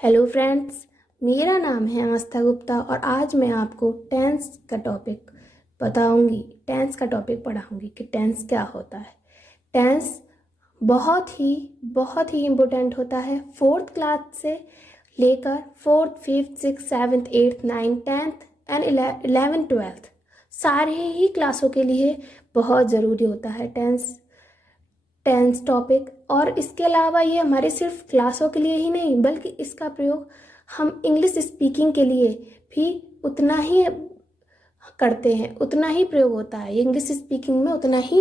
Hello friends, मेरा नाम है आस्था गुप्ता और आज मैं आपको टेंस का टॉपिक पढ़ाऊंगी कि टेंस क्या होता है। टेंस बहुत ही इम्पोर्टेंट होता है। फोर्थ क्लास से लेकर fourth, fifth, six, seventh, eighth, ninth, tenth and 11th 12th सारे ही क्लासों के लिए बहुत ज़रूरी होता है टेंस टॉपिक। और इसके अलावा ये हमारे सिर्फ क्लासों के लिए ही नहीं बल्कि इसका प्रयोग हम इंग्लिश स्पीकिंग के लिए भी उतना ही करते हैं, उतना ही प्रयोग होता है। इंग्लिश स्पीकिंग में उतना ही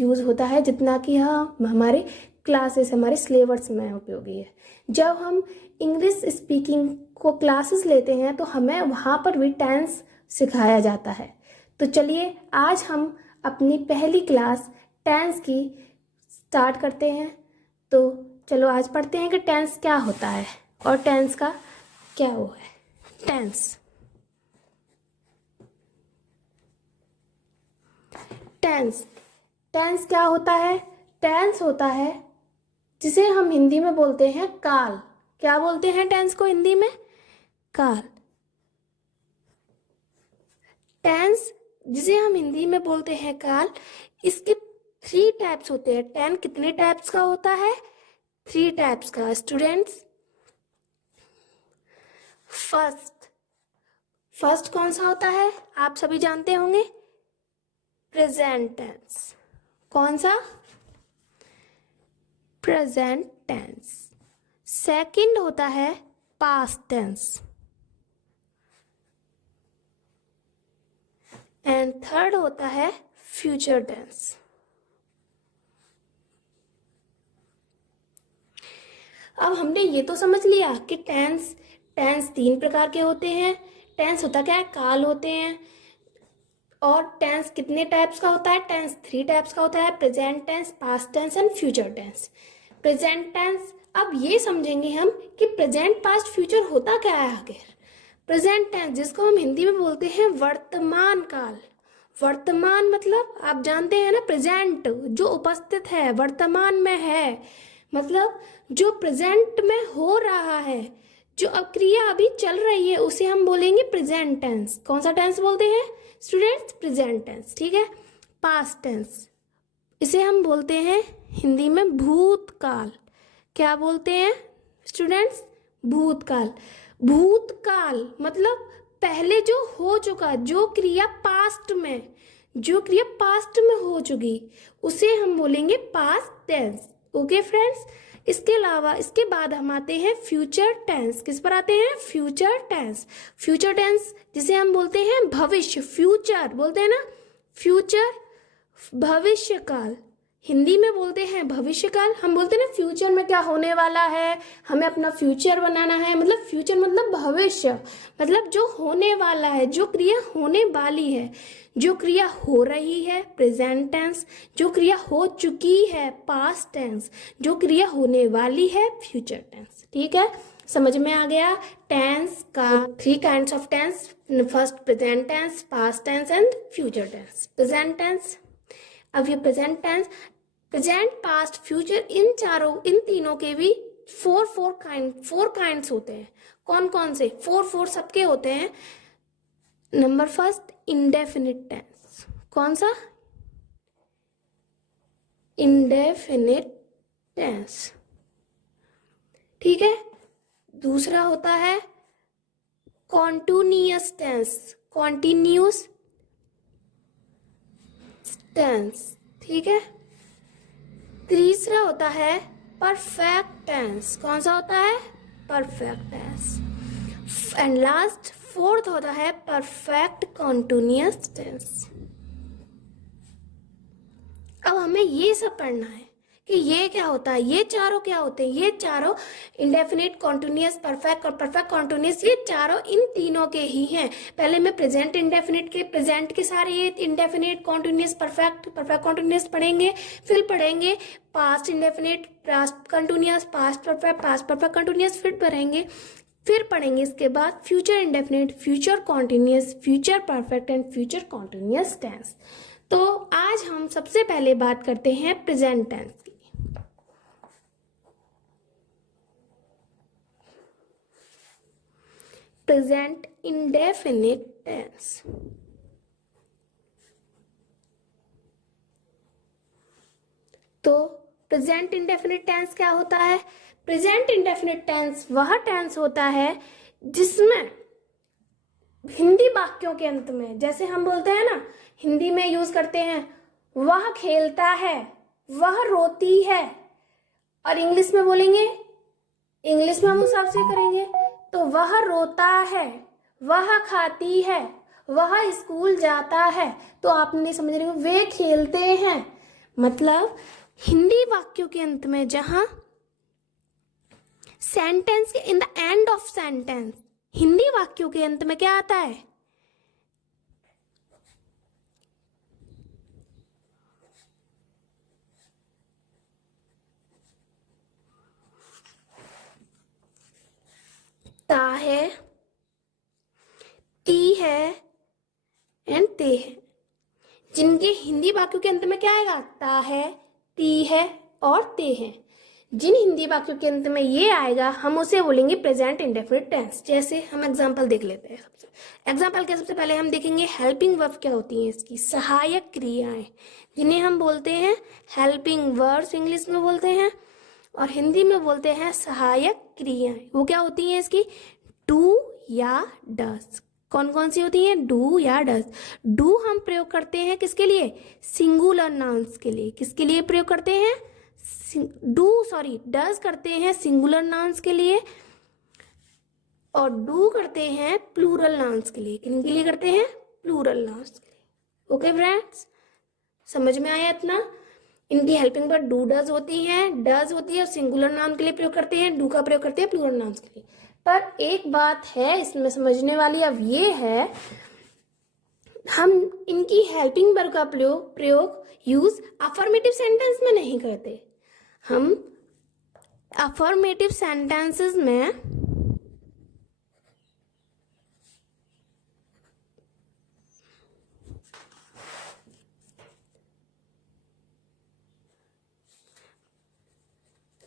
यूज़ होता है जितना कि हमारे क्लासेस, हमारे सिलेबस में उपयोगी है। जब हम इंग्लिश स्पीकिंग को क्लासेस लेते हैं तो हमें वहाँ पर भी टेंस सिखाया जाता है। तो चलिए आज हम अपनी पहली क्लास टेंस की स्टार्ट करते हैं। तो चलो आज पढ़ते हैं कि टेंस क्या होता है और टेंस का क्या वो है। टेंस टेंस टेंस क्या होता है? टेंस होता है जिसे हम हिंदी में बोलते हैं काल। क्या बोलते हैं टेंस को हिंदी में? काल। टेंस जिसे हम हिंदी में बोलते हैं काल, इसके 3 टाइप्स होते हैं। टेन कितने टाइप्स का होता है? 3 टाइप्स का स्टूडेंट्स। फर्स्ट कौन सा होता है? आप सभी जानते होंगे, प्रेजेंट टेंस। कौन सा? Present tense. सेकंड होता है पास्ट टेंस एंड थर्ड होता है फ्यूचर टेंस। अब हमने ये तो समझ लिया कि टेंस 3 प्रकार के होते हैं। टेंस होता क्या है? काल होते हैं। और टेंस कितने टाइप्स का होता है? टेंस 3 टाइप्स का होता है, present tense, past tense and future tense. Present tense, अब ये समझेंगे हम कि प्रेजेंट, पास्ट, फ्यूचर होता क्या है आखिर। प्रेजेंट टेंस जिसको हम हिंदी में बोलते हैं वर्तमान काल। वर्तमान मतलब आप जानते हैं ना, प्रेजेंट जो उपस्थित है, वर्तमान में है, मतलब जो प्रेजेंट में हो रहा है, जो अब क्रिया अभी चल रही है, उसे हम बोलेंगे प्रेजेंट टेंस। कौन सा टेंस बोलते हैं स्टूडेंट्स? Present tense. ठीक है। पास्ट टेंस, इसे हम बोलते हैं हिंदी में भूतकाल। क्या बोलते हैं स्टूडेंट्स? भूतकाल। भूतकाल मतलब पहले जो हो चुका, जो क्रिया पास्ट में हो चुकी, उसे हम बोलेंगे पास्ट टेंस। Okay friends. इसके अलावा इसके बाद हम आते हैं फ्यूचर टेंस। किस पर आते हैं? Future tense. फ्यूचर टेंस जिसे हम बोलते हैं भविष्य, फ्यूचर बोलते हैं ना, फ्यूचर, भविष्य काल। हिंदी में बोलते हैं भविष्य काल। हम बोलते हैं ना फ्यूचर में क्या होने वाला है, हमें अपना फ्यूचर बनाना है, मतलब फ्यूचर मतलब भविष्य, मतलब जो होने वाला है, जो क्रिया होने वाली है, जो क्रिया हो रही है प्रेजेंट टेंस, जो क्रिया हो चुकी है पास्ट टेंस, जो क्रिया होने वाली है फ्यूचर टेंस। ठीक है, समझ में आ गया? टेंस का 3 kinds of tense, first present tense, past tense and future tense. Present tense, अब ये present tense, present, past, future, इन तीनों के भी 4 काइंड्स होते हैं। कौन कौन से? 4 सबके होते हैं। Number first, indefinite tense. कौन सा? Indefinite tense. ठीक है। दूसरा होता है कॉन्टिन्यूअस टेंस, कॉन्टिन्यूअस टेंस। ठीक है। तीसरा होता है परफेक्ट टेंस। कौन सा होता है? Perfect tense. And last 4th होता है परफेक्ट कॉन्टिन्यूअस टेंस। अब हमें ये सब पढ़ना है कि ये क्या होता है, ये चारों क्या होते हैं। ये चारों इंडेफिनिट, कॉन्टिन्यूअस, परफेक्ट और परफेक्ट कॉन्टिन्यूअस, ये चारों इन तीनों के ही हैं। पहले मैं प्रेजेंट इंडेफिनिट के, प्रेजेंट के सारे ये indefinite, continuous, perfect, perfect continuous पढ़ेंगे। फिर पढ़ेंगे past indefinite, past continuous, past perfect, past perfect continuous, फिर पढ़ेंगे इसके बाद future indefinite, future continuous, future perfect and future continuous tense. तो आज हम सबसे पहले बात करते हैं प्रेजेंट टेंस की। Present indefinite tense. तो प्रेजेंट इंडेफिनिट टेंस क्या होता है? प्रेजेंट इंडेफिनिट टेंस वह टेंस होता है जिसमें हिंदी वाक्यों के अंत में, जैसे हम बोलते हैं ना, हिंदी में यूज करते हैं वह खेलता है, वह रोती है, और इंग्लिश में बोलेंगे, इंग्लिश में हम उस हिसाब से करेंगे, तो वह रोता है, वह खाती है, वह स्कूल जाता है। तो आपने समझ रहे हो, वे खेलते हैं, मतलब हिंदी वाक्यों के अंत में जहां सेंटेंस के in the end of sentence, Hindi वाक्यों के अंत में क्या आता है? ता है, ती है एंड ते है। जिनके हिंदी वाक्यों के अंत में क्या आएगा? ता है, ती है और ते है। जिन हिंदी वाक्यों के अंत में ये आएगा हम उसे बोलेंगे प्रेजेंट इंडेफिनिट टेंस। जैसे हम एग्जांपल देख लेते हैं। एग्जांपल के सबसे पहले हम देखेंगे हेल्पिंग वर्ब क्या होती है, इसकी सहायक क्रियाएं, जिन्हें हम बोलते हैं हेल्पिंग वर्ब्स, इंग्लिश में बोलते हैं, और हिंदी में बोलते हैं सहायक क्रियाएं। वो क्या होती हैं इसकी? डू या डस। कौन कौन सी होती हैं? डू या डस। डू हम प्रयोग करते हैं किसके लिए? सिंगुलर नाउन्स के लिए। किसके लिए प्रयोग करते हैं? डस करते हैं सिंगुलर नाउन्स के लिए, और डू करते हैं प्लूरल नाउन्स के लिए। किन के लिए करते हैं? प्लूरल नाउन्स के लिए। ओके फ्रेंड्स, समझ में आया इतना? इनकी हेल्पिंग वर्ब डू डज होती है, और सिंगुलर नाउन के लिए प्रयोग करते हैं, डू का प्रयोग करते हैं प्लूरल नाउन्स के लिए। पर एक बात है इसमें समझने वाली, अब ये है, हम इनकी हेल्पिंग वर्ब का प्रयोग यूज अफर्मेटिव सेंटेंस में नहीं करते। हम अफर्मेटिव सेंटेंसेस में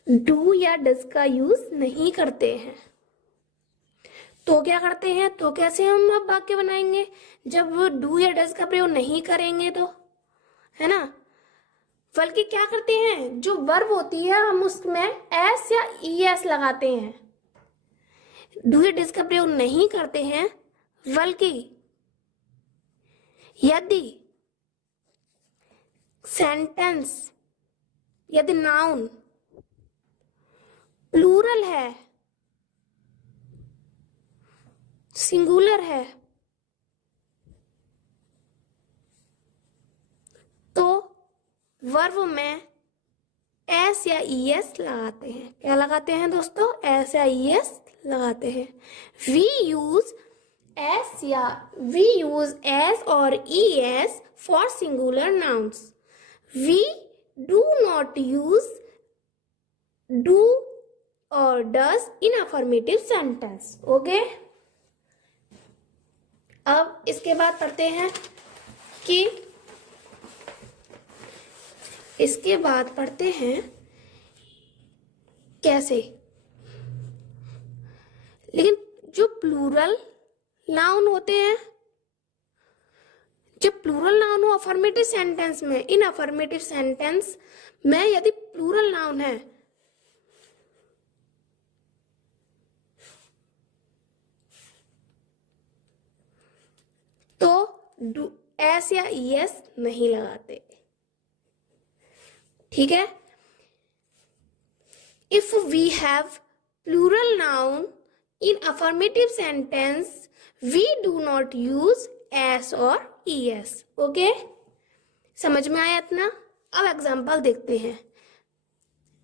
डू या डज का यूज नहीं करते हैं। तो क्या करते हैं? तो कैसे हम अब वाक्य बनाएंगे जब डू या डज का प्रयोग नहीं करेंगे? तो है ना, बल्कि क्या करते हैं, जो वर्ब होती है हम उसमें एस या ईएस लगाते हैं। डू या डज का प्रयोग नहीं करते हैं, बल्कि यदि सेंटेंस, यदि नाउन प्लूरल है, सिंगुलर है, तो वर्ब में एस या ईएस लगाते हैं। क्या लगाते हैं दोस्तों? एस या ईएस लगाते हैं। वी यूज एस और ES for singular nouns. We do not use do और does in affirmative sentence. Okay, अब इसके बाद पढ़ते हैं कि कैसे, लेकिन जो प्लूरल नाउन होते हैं, जब प्लूरल नाउन हो अफर्मेटिव सेंटेंस में, इन अफर्मेटिव सेंटेंस में यदि प्लूरल नाउन है तो एस या ईएस नहीं लगाते। ठीक है, if we have plural noun in affirmative sentence we do not use S और ईएस। ओके, समझ में आया इतना? अब एग्जाम्पल देखते हैं।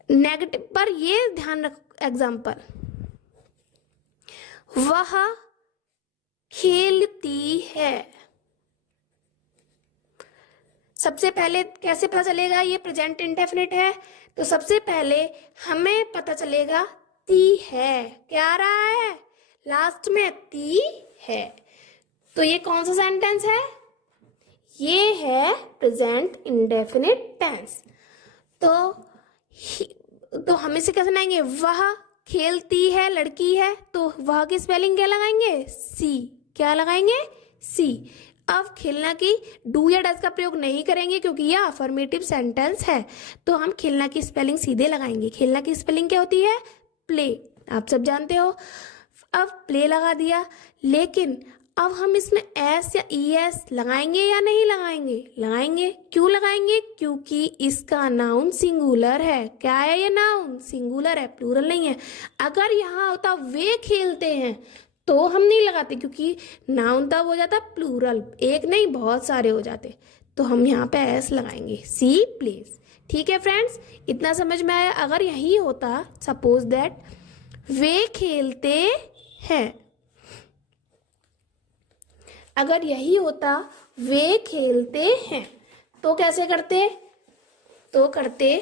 नेगेटिव पर ये ध्यान रख, एग्जाम्पल, वह खेलती है। सबसे पहले कैसे पता चलेगा ये प्रेजेंट इंडेफिनिट है? तो सबसे पहले हमें पता चलेगा ती है। क्या आ रहा है लास्ट में? ती है। तो ये कौन सा सेंटेंस है? ये है प्रेजेंट इंडेफिनिट टेंस। तो हम इसे कैसे बनाएंगे? वह खेलती है लड़की है, तो वह की स्पेलिंग क्या लगाएंगे? सी। क्या लगाएंगे? सी। अब खेलना की डू या डज का प्रयोग नहीं करेंगे क्योंकि यह अफर्मेटिव सेंटेंस है, तो हम खेलना की स्पेलिंग सीधे लगाएंगे। खेलना की स्पेलिंग क्या होती है? प्ले। आप सब जानते हो। अब प्ले लगा दिया, लेकिन अब हम इसमें एस या ई एस लगाएंगे या नहीं लगाएंगे? लगाएंगे। क्यों लगाएंगे? क्योंकि इसका नाउन सिंगुलर है। क्या है ये? नाउन सिंगुलर है, प्लूरल नहीं है। अगर यहाँ होता वे खेलते हैं तो हम नहीं लगाते, क्योंकि नाउन तब हो जाता प्लूरल, एक नहीं बहुत सारे हो जाते, तो हम यहाँ पे एस लगाएंगे। सी प्लेस। ठीक है फ्रेंड्स, इतना समझ में आया? अगर यही होता, सपोज दैट वे खेलते हैं, अगर यही होता वे खेलते हैं, तो कैसे करते? तो करते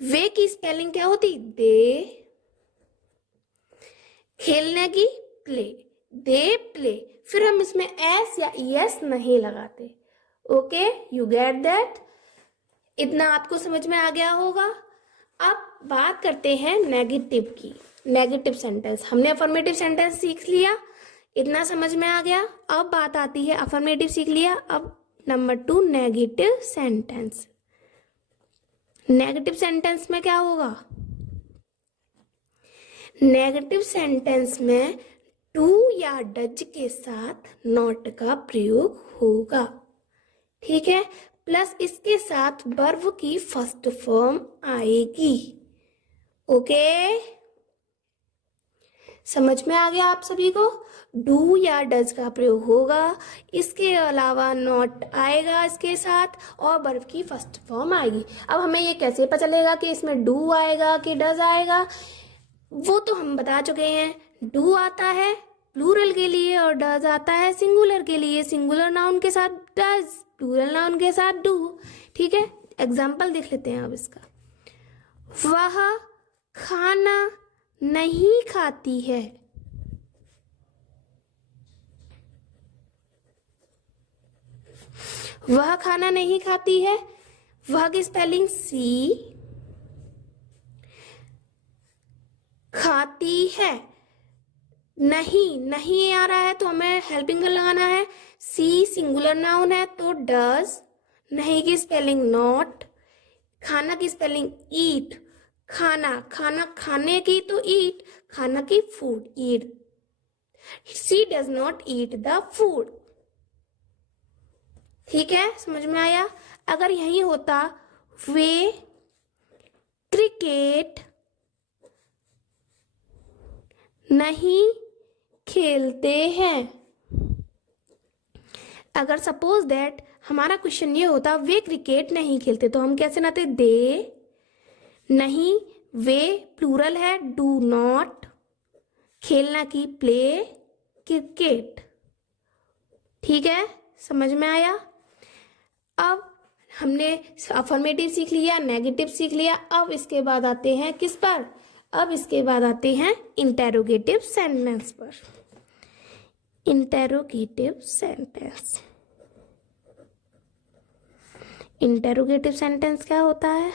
वे की स्पेलिंग क्या होती? दे। खेलने की प्ले, दे प्ले। फिर हम इसमें एस या ई एस नहीं लगाते। Okay, you get that? इतना आपको समझ में आ गया होगा। अब बात करते हैं नेगेटिव की। नेगेटिव सेंटेंस, हमने अफर्मेटिव सेंटेंस सीख लिया, इतना समझ में आ गया। अब बात आती है, अफर्मेटिव सीख लिया, अब number 2 negative sentence. Negative sentence में क्या होगा? नेगेटिव सेंटेंस में टू या डज के साथ नॉट का प्रयोग होगा। ठीक है, प्लस इसके साथ वर्ब की फर्स्ट फॉर्म आएगी। ओके, समझ में आ गया आप सभी को? डू या डज का प्रयोग होगा, इसके अलावा नॉट आएगा इसके साथ, और वर्ब की फर्स्ट फॉर्म आएगी। अब हमें ये कैसे पता चलेगा कि इसमें डू आएगा कि डज आएगा? वो तो हम बता चुके हैं। डू आता है प्लूरल के लिए और डज आता है सिंगुलर के लिए। सिंगुलर नाउन के साथ डज, प्लूरल नाउन के साथ डू। ठीक है, एग्जाम्पल देख लेते हैं अब इसका। वह खाना नहीं खाती है। वह खाना नहीं खाती है, वह की स्पेलिंग सी। खाती है, नहीं नहीं आ रहा है तो हमें हेल्पिंग लगाना है। सी सिंगुलर नाउन है तो डज, नहीं की स्पेलिंग नॉट, खाना की स्पेलिंग ईट। खाना, खाना खाने की तो ईट, खाना की food eat. She does not eat the food. ठीक है, समझ में आया? अगर यही होता वे क्रिकेट नहीं खेलते हैं। अगर सपोज दैट हमारा क्वेश्चन ये होता वे क्रिकेट नहीं खेलते, तो हम कैसे नाते? दे, नहीं, वे प्लूरल है, डू नॉट, खेलना की प्ले, क्रिकेट। ठीक है, समझ में आया? अब हमने अफर्मेटिव सीख लिया, नेगेटिव सीख लिया। अब इसके बाद आते हैं किस पर? अब इसके बाद आते हैं इंटेरोगेटिव सेंटेंस पर। Interrogative sentence. इंटेरोगेटिव सेंटेंस क्या होता है?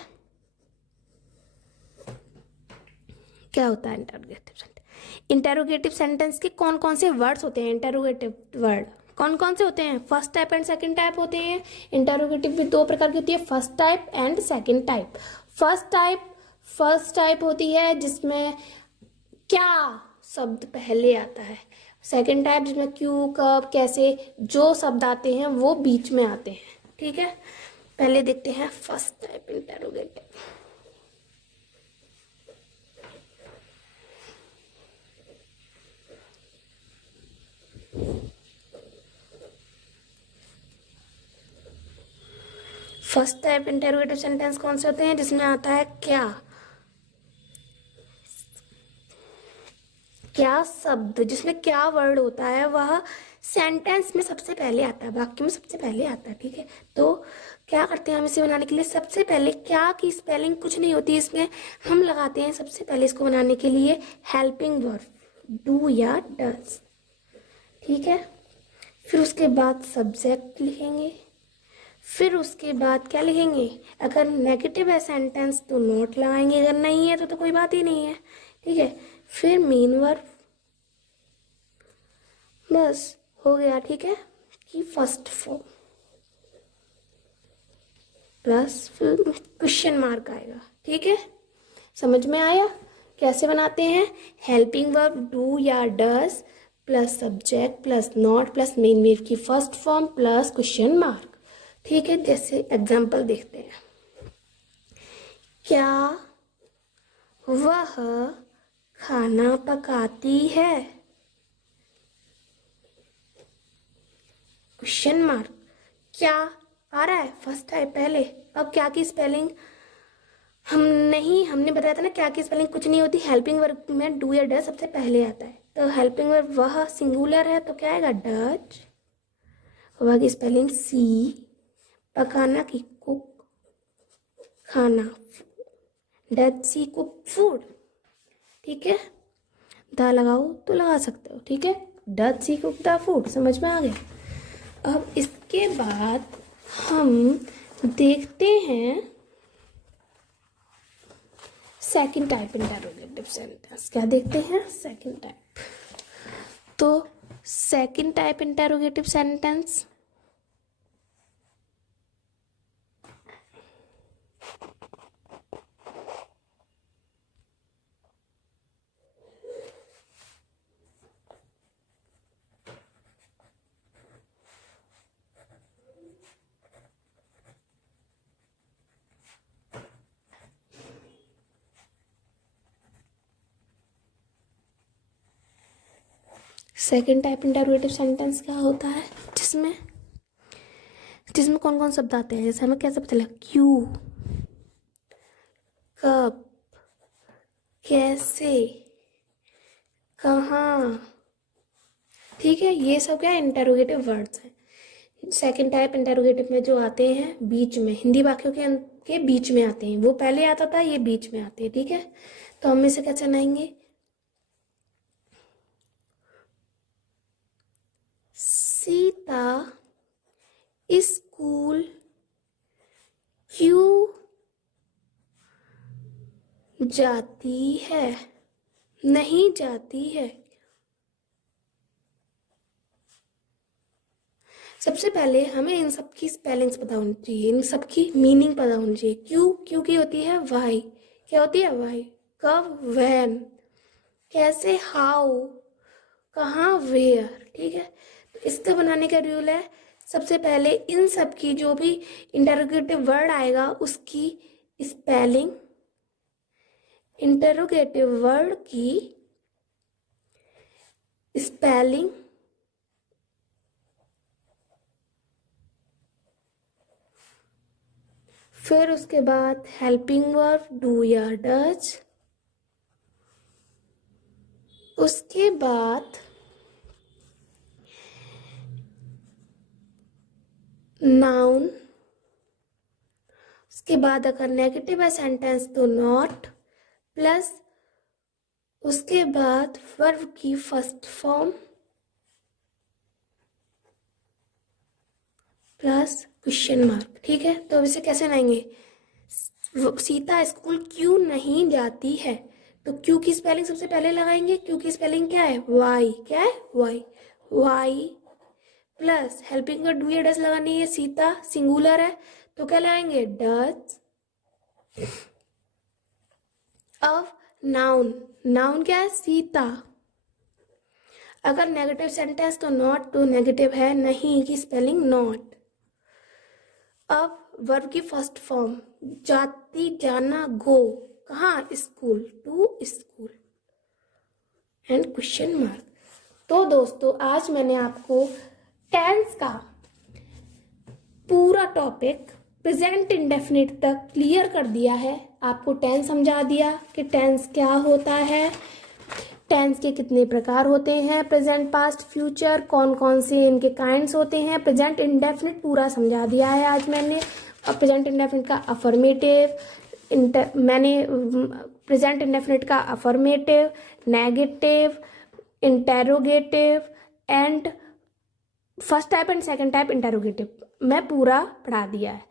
क्या होता है इंटेरोगेटिव सेंटेंस? इंटेरोगेटिव सेंटेंस के कौन कौन से वर्ड्स होते हैं? इंटेरोगेटिव वर्ड कौन कौन से होते हैं? First type and second type होते हैं। इंटेरोगेटिव भी दो प्रकार की होती है, first type and second type. First type होती है जिसमें क्या शब्द पहले आता है। सेकंड टाइप जिसमें क्यों, कब, कैसे, जो शब्द आते हैं वो बीच में आते हैं। ठीक है, पहले देखते हैं first type interrogative. First type interrogative sentence कौन से होते हैं? जिसमें आता है क्या शब्द, जिसमें क्या वर्ड होता है वह सेंटेंस में सबसे पहले आता है, वाक्य में सबसे पहले आता है। ठीक है, तो क्या करते हैं हम इसे बनाने के लिए? सबसे पहले क्या की स्पेलिंग कुछ नहीं होती इसमें, हम लगाते हैं सबसे पहले इसको बनाने के लिए हेल्पिंग वर्ब, डू या डज। ठीक है, फिर उसके बाद सब्जेक्ट लिखेंगे, फिर उसके बाद क्या लिखेंगे? अगर नेगेटिव है सेंटेंस तो नॉट लगाएंगे, अगर नहीं है तो कोई बात ही नहीं है। ठीक है। फिर मेन वर्ब, बस हो गया। ठीक है, कि फर्स्ट फॉर्म प्लस फिर क्वेश्चन मार्क आएगा। ठीक है, समझ में आया कैसे बनाते हैं? हेल्पिंग वर्ब डू या does plus subject plus not plus main verb की first form plus question mark. ठीक है, जैसे एग्जांपल देखते हैं। क्या वह खाना पकाती है? Question mark. क्या आ रहा है फर्स्ट है पहले। अब क्या की स्पेलिंग हमने बताया था ना, क्या की स्पेलिंग कुछ नहीं होती। हेल्पिंग वर्ब में डू या डज सबसे पहले आता है। तो हेल्पिंग वर्ब वह सिंगुलर है तो क्या आएगा? डज। वह की स्पेलिंग सी, पकाना की कुक, खाना डज सी कुक फूड। ठीक है, द लगाओ तो लगा सकते हो। ठीक है, does she cook the food. समझ में आ गया? अब इसके बाद हम देखते हैं सेकंड टाइप इंटरोगेटिव सेंटेंस। क्या देखते हैं? Second type. तो second type interrogative sentence second type interrogative sentence क्या होता है? जिसमें जिसमें कौन कौन शब्द आते हैं? जैसे हमें कैसे पता चला? क्यों, कब, कैसे, कहाँ। ठीक है, ये सब क्या इंटरोगेटिव वर्ड्स हैं। सेकंड टाइप इंटरोगेटिव में जो आते हैं बीच में, हिंदी वाक्यों के बीच में आते हैं। वो पहले आता था, ये बीच में आते हैं। ठीक है, तो हम इसे कैसे बनाएंगे? सीता स्कूल क्यों जाती है? नहीं जाती है। सबसे पहले हमें इन सब की स्पेलिंग्स पता होनी चाहिए, इन सब की मीनिंग पता होनी चाहिए। क्यों, क्यों की होती है वाई। क्या होती है? वाई। कब? व्हेन। कैसे? हाउ। कहाँ? वेयर। ठीक है, तो इसका बनाने का रूल है, सबसे पहले इन सब की जो भी इंटरोगेटिव वर्ड आएगा उसकी स्पेलिंग, इंटरोगेटिव वर्ड की स्पेलिंग, फिर उसके बाद हेल्पिंग वर्ब डू या डज, उसके बाद नाउन, उसके बाद अगर नेगेटिव है सेंटेंस तो नॉट, प्लस उसके बाद वर्ब की first form plus question mark. ठीक है, तो अब इसे कैसे बनाएंगे? सीता स्कूल क्यों नहीं जाती है? तो क्यों की स्पेलिंग सबसे पहले लगाएंगे। क्यों की स्पेलिंग क्या है? वाई। क्या है? Why. Why plus helping verb do या डज लगानी है। सीता सिंगुलर है तो क्या लगाएंगे? डज। अब नाउन, नाउन क्या है? सीता। अगर नेगेटिव सेंटेंस तो नॉट, तो नेगेटिव है नहीं की स्पेलिंग नॉट। अब वर्ब की फर्स्ट फॉर्म जाती, जाना, गो, कहाँ? School, to school and question mark. तो दोस्तों आज मैंने आपको टेंस का पूरा टॉपिक प्रेजेंट इंडेफिनिट तक क्लियर कर दिया है। आपको टेंस समझा दिया कि टेंस क्या होता है, टेंस के कितने प्रकार होते हैं, प्रेजेंट पास्ट फ्यूचर कौन कौन से इनके काइंड्स होते हैं, प्रेजेंट इंडेफिनिट पूरा समझा दिया है आज मैंने। और प्रेजेंट इंडेफिनिट का अफर्मेटिव मैंने प्रेजेंट इंडेफिनिट का affirmative, negative, interrogative and first type and second type interrogative मैं पूरा पढ़ा दिया है।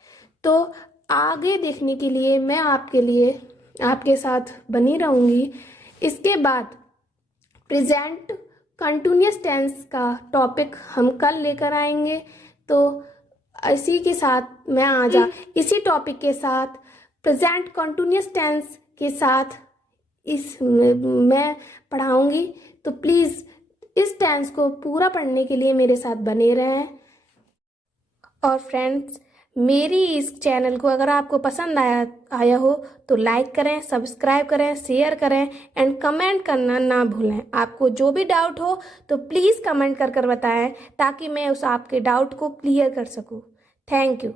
तो आगे देखने के लिए मैं आपके साथ बनी रहूँगी। इसके बाद प्रेजेंट कंटिन्यूअस टेंस का टॉपिक हम कल लेकर आएंगे। तो इसी के साथ इसी टॉपिक के साथ प्रेजेंट कंटिन्यूअस टेंस के साथ मैं पढ़ाऊंगी। तो प्लीज़ इस टेंस को पूरा पढ़ने के लिए मेरे साथ बने रहें। और फ्रेंड्स, मेरी इस चैनल को अगर आपको पसंद आया हो तो लाइक करें, सब्सक्राइब करें, शेयर करें एंड कमेंट करना ना भूलें। आपको जो भी डाउट हो तो प्लीज़ कमेंट कर बताएं ताकि मैं उस आपके डाउट को क्लियर कर सकूं। Thank you.